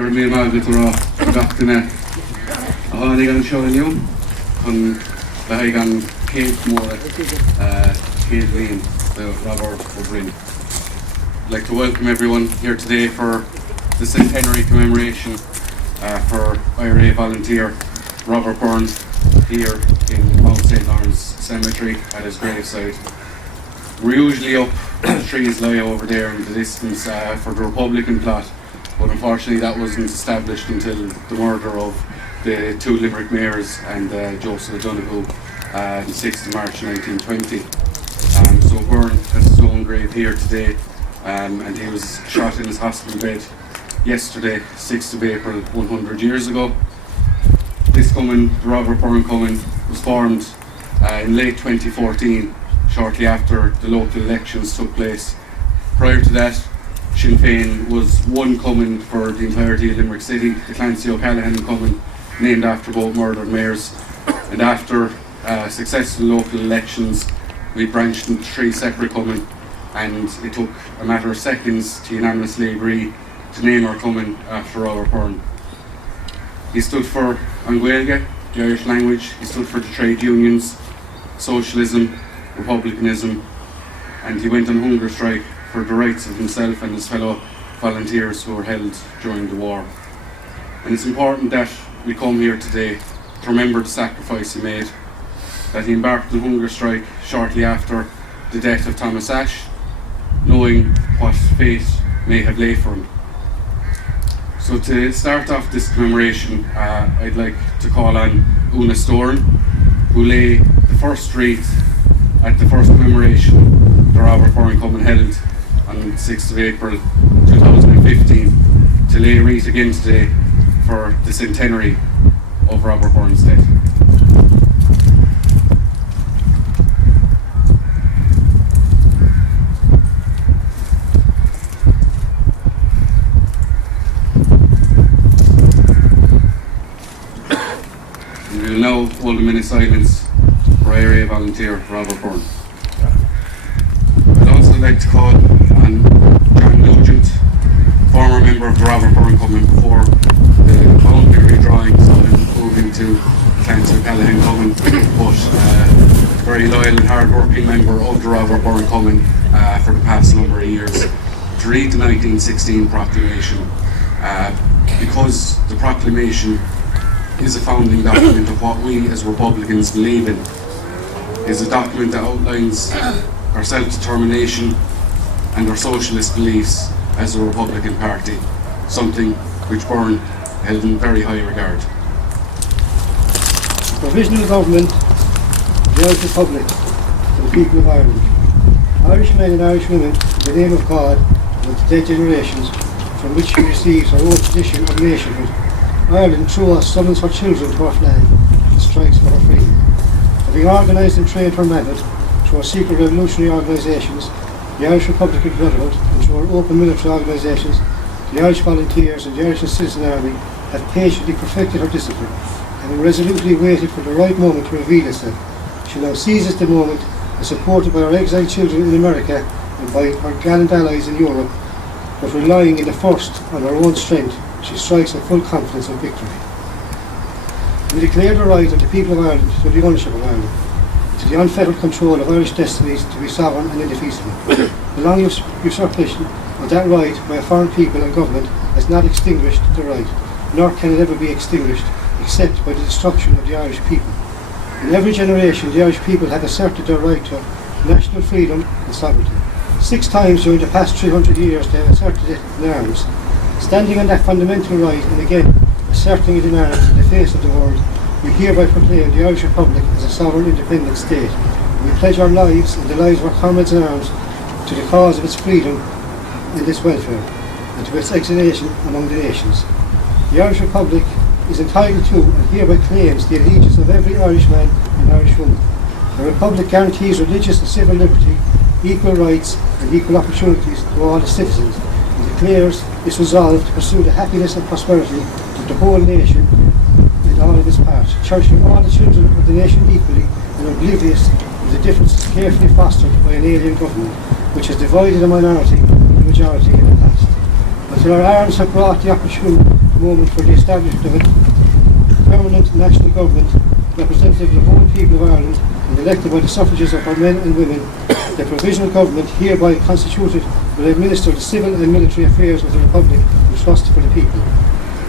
gur mí mágad rá gachtainna a tháinig an seo inniu chun bheith an céad móra céad bhliain the Robert Byrne. I'd like to welcome everyone here today for the centenary commemoration for IRA volunteer Robert Byrne here in Mount St. Lawrence Cemetery at his graveside. We're usually up, the trees lie over there in the distance for the Republican plot, but unfortunately that wasn't established until the murder of the two Limerick mayors and Joseph O'Donoghue on the 6th of March 1920. So Byrne has his own grave here today, and he was shot in his hospital bed yesterday, 6th of April, 100 years ago. This the Robert Byrne Common, was formed in late 2014, shortly after the local elections took place. Prior to that, Sinn Féin was one Common for the entirety of Limerick City, the Clancy O'Callaghan Common, named after both murdered mayors. And after successful local elections, we branched into three separate Common, and it took a matter of seconds to unanimously agree to name our Common after Robert Byrne. He stood for An Gaeilge, the Irish language. He stood for the trade unions, socialism, republicanism, and he went on hunger strike for the rights of himself and his fellow volunteers who were held during the war. And it's important that we come here today to remember the sacrifice he made, that he embarked on hunger strike shortly after the death of Thomas Ashe, knowing what fate may have lay for him. So to start off this commemoration, I'd like to call on Una Storn, who lay the first wreath at the first commemoration the Robert Byrne Common held on the 6th of April 2015, to lay a wreath again today for the centenary of Robert Byrne's death. And we will now hold a minute silence for IRA volunteer Robert Byrne. I'd also like to call on John Nugent, former member of the Robert Byrne Common before the boundary redrawing saw him moving to Clancy O'Callaghan Common, but very loyal and hard-working member of the Robert Byrne Common for the past number of years, to read the 1916 proclamation, because the proclamation is a founding document of what we as Republicans believe in. Is a document that outlines our self-determination and our socialist beliefs as a Republican Party, something which Byrne held in very high regard. Provisional government of the Irish Republic for the people of Ireland. Irish men and Irish women, in the name of God and of the dead generations from which we received our own tradition of nationhood, Ireland through us summons her children to our flag and strikes for her freedom. Having organised and trained her manhood through our secret revolutionary organisations, the Irish Republican Brotherhood, and through our open military organisations, the Irish Volunteers and the Irish Citizen Army have patiently perfected her discipline, having resolutely waited for the right moment to reveal itself. She now seizes the moment, and supported by our exiled children in America and by our gallant allies in Europe, but relying in the first on her own strength, she strikes in full confidence of victory. We declare the right of the people of Ireland to the ownership of Ireland, to the unfettered control of Irish destinies to be sovereign and indefeasible. The long usurpation of that right by a foreign people and government has not extinguished the right, nor can it ever be extinguished except by the destruction of the Irish people. In every generation, the Irish people have asserted their right to national freedom and sovereignty. 6 times during the past 300 years they have asserted it in arms. Standing on that fundamental right, and again asserting it in arms in the face of the world, we hereby proclaim the Irish Republic as a sovereign independent state. We pledge our lives and the lives of our comrades in arms to the cause of its freedom and its welfare, and to its exaltation among the nations. The Irish Republic is entitled to and hereby claims the allegiance of every Irishman and Irish woman. The Republic guarantees religious and civil liberty, equal rights and equal opportunities to all its citizens, and declares its resolve to pursue the happiness and prosperity of the whole nation and all of its parts, cherishing all the children of the nation equally and oblivious of the differences carefully fostered by an alien government, which has divided a minority from the majority in the past. Until our arms have brought the opportune moment for the establishment of a permanent national government representative of the whole people of Ireland and elected by the suffrages of our men and women. The provisional government hereby constituted will administer the civil and military affairs of the Republic and trust for the people.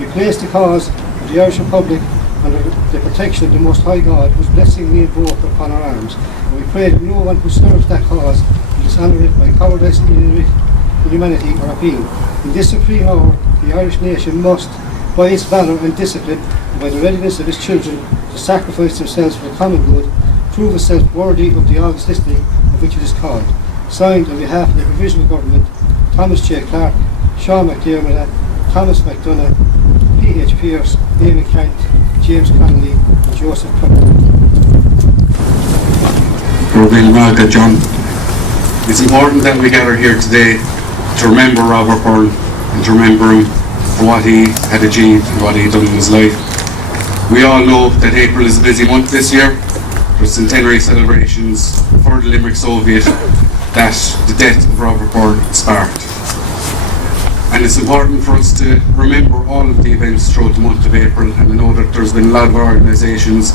We place the cause of the Irish Republic under the protection of the Most High God, whose blessing we invoke upon our arms, and we pray that no one who serves that cause will dishonour it by cowardice, inhumanity or appeal. In this supreme hour, the Irish nation must, by its valour and discipline, and by the readiness of its children to sacrifice themselves for the common good, prove itself worthy of the august destiny of which it is called. Signed on behalf of the Provisional Government, Thomas J. Clarke, Sean McDermott, Thomas McDonough, P.H. Pearce, Amy Kent, James Connolly and Joseph Cooper. John. It's important that we gather here today to remember Robert Byrne and to remember him for what he had achieved and what he had done in his life. We all know that April is a busy month this year. There's centenary celebrations for the Limerick Soviet that the death of Robert Byrne sparked. And it's important for us to remember all of the events throughout the month of April, and I know that there's been a lot of organisations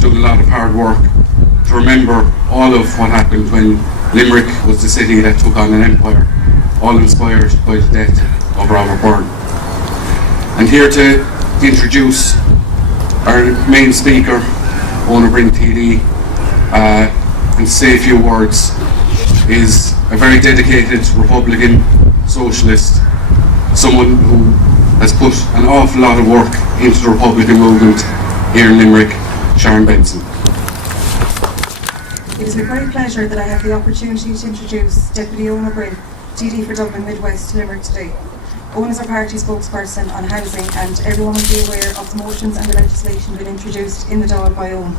doing a lot of hard work to remember all of what happened when Limerick was the city that took on an empire, all inspired by the death of Robert Byrne. And here to introduce our main speaker, Eoin Ó Broin TD, and say a few words, is a very dedicated Republican socialist, someone who has put an awful lot of work into the Republican movement here in Limerick, Sharon Benson. It is a great pleasure that I have the opportunity to introduce Deputy Eoin Ó Broin, TD for Dublin Midwest to Limerick today. Eoin is our party spokesperson on housing, and everyone will be aware of the motions and the legislation being introduced in the Dáil by Eoin.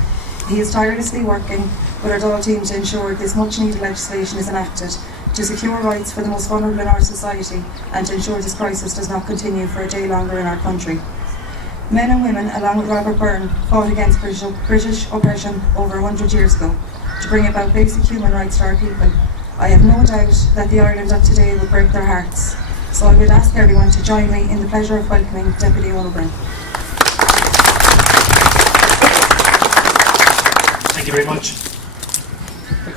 He is tirelessly working with our Dáil team to ensure this much needed legislation is enacted to secure rights for the most vulnerable in our society and to ensure this crisis does not continue for a day longer in our country. Men and women, along with Robert Byrne, fought against British oppression over 100 years ago to bring about basic human rights to our people. I have no doubt that the Ireland of today will break their hearts. So I would ask everyone to join me in the pleasure of welcoming Deputy Eoin Ó Broin. Thank you very much.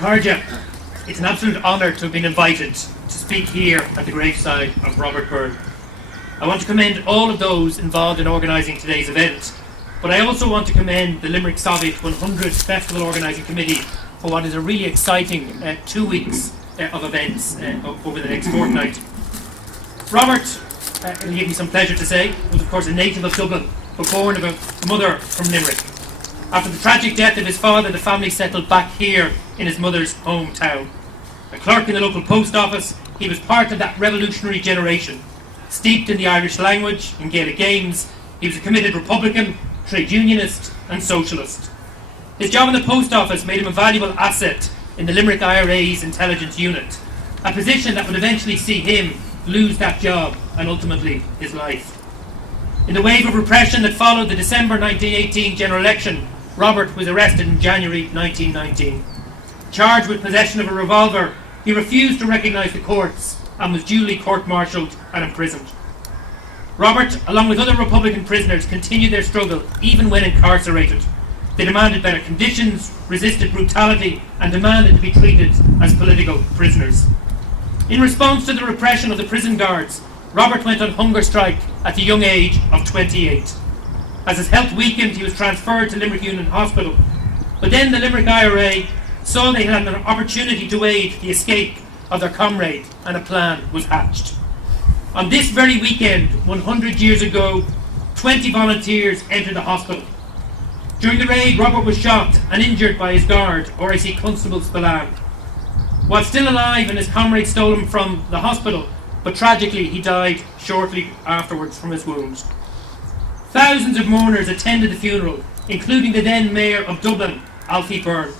Carja, it's an absolute honour to have been invited to speak here at the graveside of Robert Byrne. I want to commend all of those involved in organising today's event, but I also want to commend the Limerick Soviet 100th Festival Organising Committee for what is a really exciting 2 weeks of events over the next fortnight. Robert, it'll give me some pleasure to say, was of course a native of Dublin, but born of a mother from Limerick. After the tragic death of his father, the family settled back here in his mother's hometown. A clerk in the local post office, he was part of that revolutionary generation. Steeped in the Irish language and Gaelic games, he was a committed Republican, trade unionist and socialist. His job in the post office made him a valuable asset in the Limerick IRA's intelligence unit, a position that would eventually see him lose that job and ultimately his life. In the wave of repression that followed the December 1918 general election, Robert was arrested in January 1919. Charged with possession of a revolver, he refused to recognise the courts and was duly court-martialled and imprisoned. Robert, along with other Republican prisoners, continued their struggle even when incarcerated. They demanded better conditions, resisted brutality and demanded to be treated as political prisoners. In response to the repression of the prison guards, Robert went on hunger strike at the young age of 28. As his health weakened, he was transferred to Limerick Union Hospital. But then the Limerick IRA saw they had an opportunity to aid the escape of their comrade, and a plan was hatched. On this very weekend, 100 years ago, 20 volunteers entered the hospital. During the raid, Robert was shot and injured by his guard, RIC Constable Spillane. While still alive, and his comrades stole him from the hospital, but tragically he died shortly afterwards from his wounds. Thousands of mourners attended the funeral, including the then Mayor of Dublin, Alfie Byrne.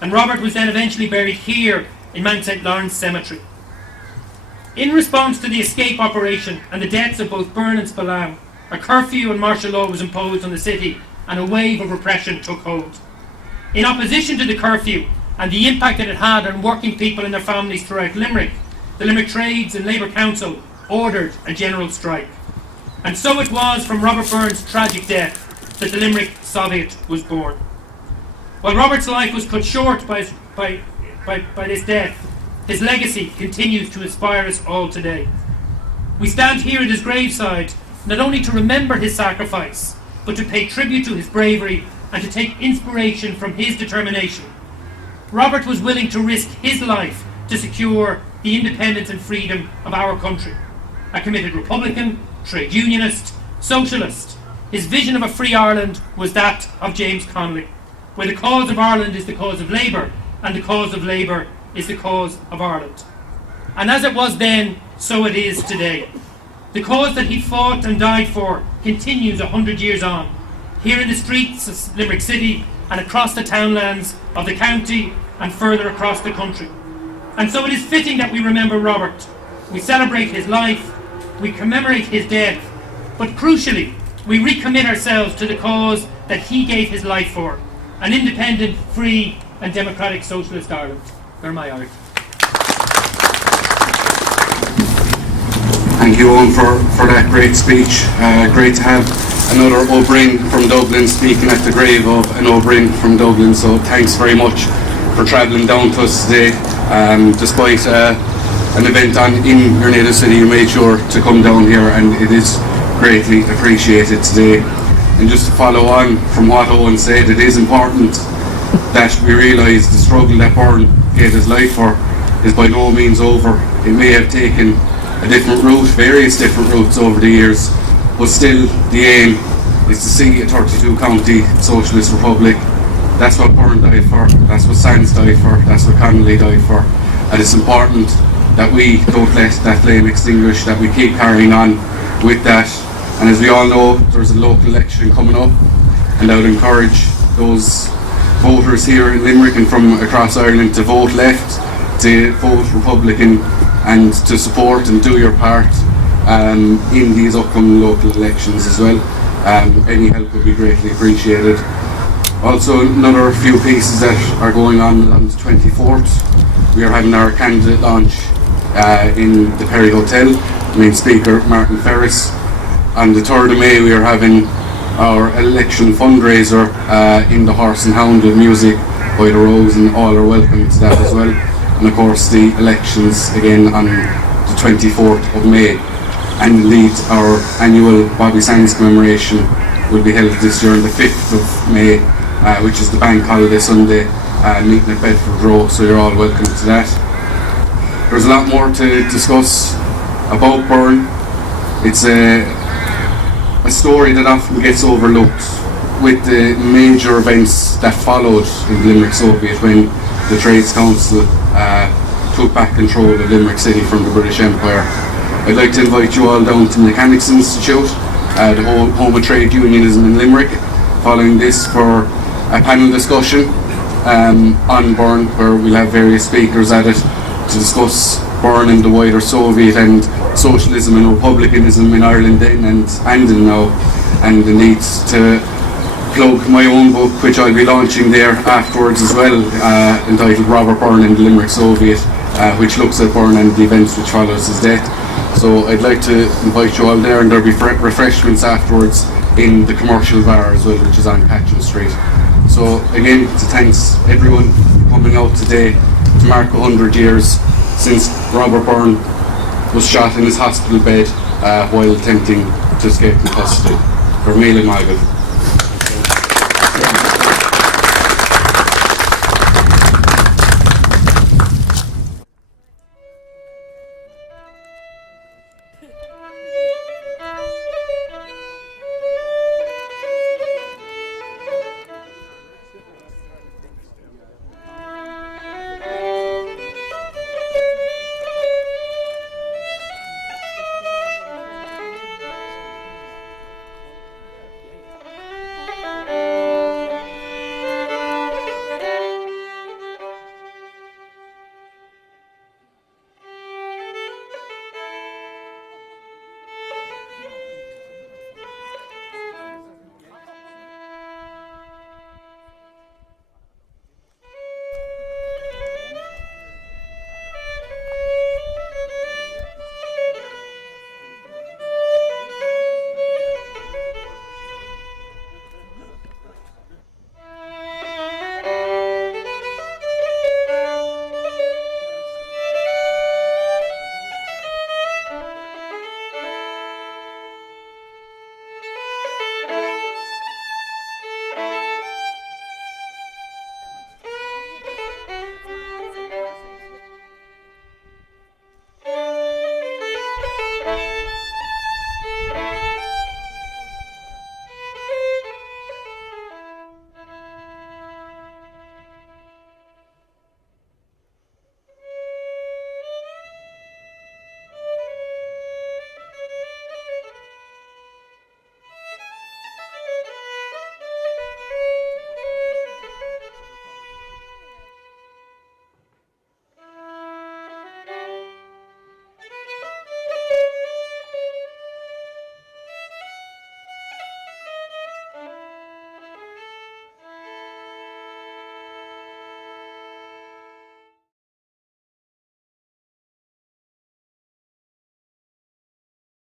And Robert was then eventually buried here in Mount St. Lawrence Cemetery. In response to the escape operation and the deaths of both Byrne and Spillane, a curfew and martial law was imposed on the city and a wave of repression took hold. In opposition to the curfew and the impact that it had on working people and their families throughout Limerick, the Limerick Trades and Labour Council ordered a general strike. And so it was from Robert Byrne's tragic death that the Limerick Soviet was born. While Robert's life was cut short by this death, his legacy continues to inspire us all today. We stand here at his graveside not only to remember his sacrifice, but to pay tribute to his bravery and to take inspiration from his determination. Robert was willing to risk his life to secure the independence and freedom of our country. A committed Republican, trade unionist, socialist, his vision of a free Ireland was that of James Connolly, where the cause of Ireland is the cause of Labour, and the cause of Labour is the cause of Ireland. And as it was then, so it is today. The cause that he fought and died for continues 100 years on, here in the streets of Limerick City and across the townlands of the county and further across the country. And so it is fitting that we remember Robert. We celebrate his life, we commemorate his death, but crucially, we recommit ourselves to the cause that he gave his life for, an independent, free and democratic socialist Ireland. They're my Ireland. Thank you, Owen, for that great speech. Great to have another O'Brien from Dublin speaking at the grave of an O'Brien from Dublin. So thanks very much for travelling down to us today. Despite an event in your native city, you made sure to come down here, and it is greatly appreciated today. And just to follow on from what Owen said, it is important that we realise the struggle that Byrne gave his life for is by no means over. It may have taken a different route, various different routes over the years, but still the aim is to see a 32 county socialist republic. That's what Byrne died for, that's what Sands died for, that's what Connolly died for, and it's important that we don't let that flame extinguish, that we keep carrying on with that. And as we all know, there's a local election coming up, and I would encourage those voters here in Limerick and from across Ireland to vote left, to vote Republican, and to support and do your part in these upcoming local elections as well. Any help would be greatly appreciated. Also, another few pieces that are going on the 24th. We are having our candidate launch in the Perry Hotel. Main speaker Martin Ferris. On the 3rd of May we are having our election fundraiser in the Horse and Hound with music by the Rose, and all are welcome to that as well. And of course the elections again on the 24th of May. And indeed our annual Bobby Sands commemoration will be held this year on the 5th of May, which is the bank holiday Sunday, meeting at Bedford Row, so you're all welcome to that. There's a lot more to discuss about Byrne. It's a story that often gets overlooked with the major events that followed in the Limerick Soviet when the Trades Council took back control of Limerick City from the British Empire. I'd like to invite you all down to the Mechanics Institute, the home of trade unionism in Limerick, following this for a panel discussion on Byrne, where we'll have various speakers at it to discuss Byrne and the wider Soviet and socialism and republicanism in Ireland then and in now, and the need to plug my own book, which I'll be launching there afterwards as well, entitled Robert Byrne and the Limerick Soviet, which looks at Byrne and the events which follows his death. So I'd like to invite you all there, and there'll be refreshments afterwards in the commercial bar as well, which is on Patchen Street. So again, to thanks everyone for coming out today to mark 100 years since Robert Byrne was shot in his hospital bed while attempting to escape from custody. For Meelick.